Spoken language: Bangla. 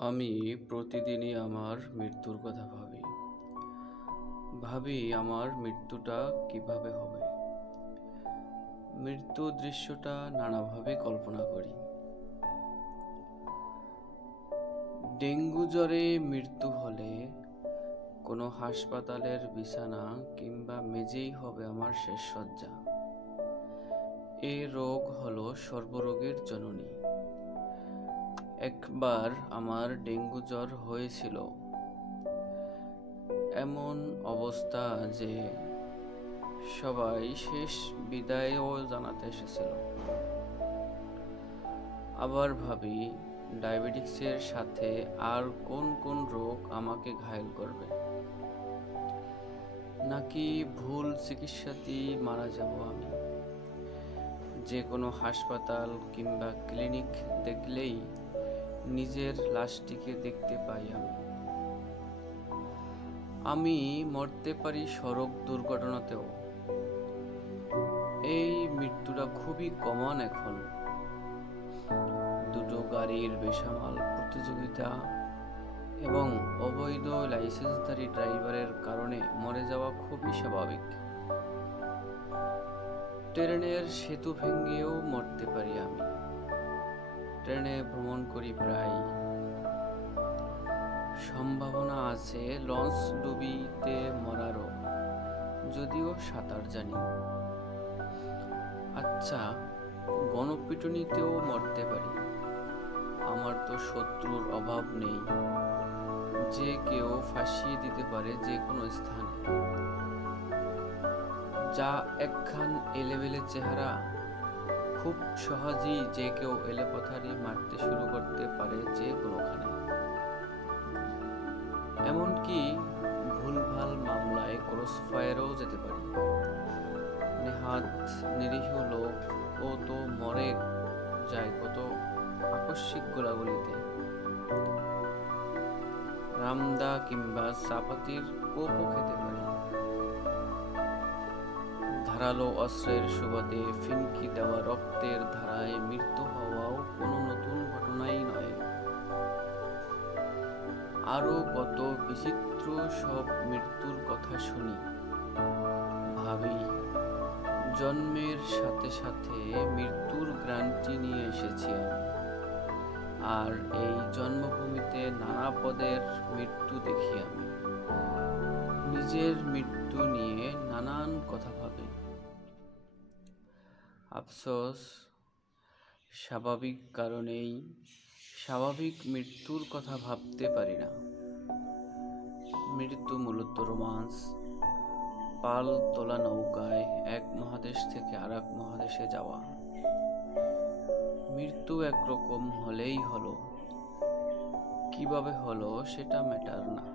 আমি প্রতিদিনই আমার মৃত্যুর কথা ভাবি আমার মৃত্যুটা কিভাবে হবে। মৃত্যু দৃশ্যটা নানাভাবে কল্পনা করি। ডেঙ্গু জ্বরে মৃত্যু হলে কোনো হাসপাতালের বিছানা কিংবা মেঝেই হবে আমার শেষ শয্যা। এ রোগ হলো সর্বরোগের জননী। একবার আমার ডেঙ্গু জ্বর হয়েছিল, এমন অবস্থা যে সবাই শেষ বিদায়ও জানাতে এসেছিল। আবার ভাবি ডায়াবেটিক্সের সাথে আর কোন কোন রোগ আমাকে ঘায়েল করবে, নাকি ভুল চিকিৎসাতেই মারা যাব আমি। যে কোনো হাসপাতাল কিংবা ক্লিনিক দেখলেই নিজের লাশটিকে দেখতে পাই আমি মরতে পারি সড়ক দুর্ঘটনাতেও। এই মৃত্যুটা খুবই কমন এখন। দুটো গাড়ির বেসামাল প্রতিযোগিতা এবং অবৈধ লাইসেন্সধারী ড্রাইভারের কারণে মরে যাওয়া খুবই স্বাভাবিক। ট্রেনের সেতু ভেঙেও মরতে পারি আমি। ট্রেনে ভ্রমণ করি প্রায়, সম্ভাবনা আছে লঞ্চ ডুবিতে মরারও, যদিও সাঁতার জানি। আচ্ছা, গণপিটুনিতেও মরতে পারি। আমার তো শত্রুর অভাব নেই, যে কেউ ফাঁসিয়ে দিতে পারে যে কোনো স্থানে। যা একখান এলেবেলে চেহারা, খুব সহজেই যে কেউ এলেপথারি মারতে শুরু করতে পারে যে কোনোখানে। এমনকি ভুলভাল মামলায় ক্রসফায়ারেও যেতে পারি। নেহাত নিরীহ লোক ও তো মরে যায় কত আকস্মিক গোলাগুলিতে। রামদা কিংবা চাপাতির কোপও খেতে পারি। ধারালো অস্ত্রের সুবাদে ফিনকি দেওয়া রক্তের ধারায় মৃত্যু হওয়াও কোনো নতুন ঘটনাই নয়। আরো কত বিচিত্র সব মৃত্যুর কথা শুনি, ভাবি জন্মের সাথে সাথে মৃত্যুর গ্রান্টি নিয়ে এসেছি আমি। আর এই জন্মভূমিতে নানা পদের মৃত্যু দেখি আমি। নিজের মৃত্যু নিয়ে নানান কথা ভাবি। আফসোস, স্বাভাবিক কারণেই স্বাভাবিক মৃত্যুর কথা ভাবতে পারি না। মৃত্যু মূলত রোমান্স, পাল তোলা নৌকায় এক মহাদেশ থেকে আর এক মহাদেশে যাওয়া। মৃত্যু একরকম হলেই হলো, কিভাবে হলো সেটা ম্যাটার না।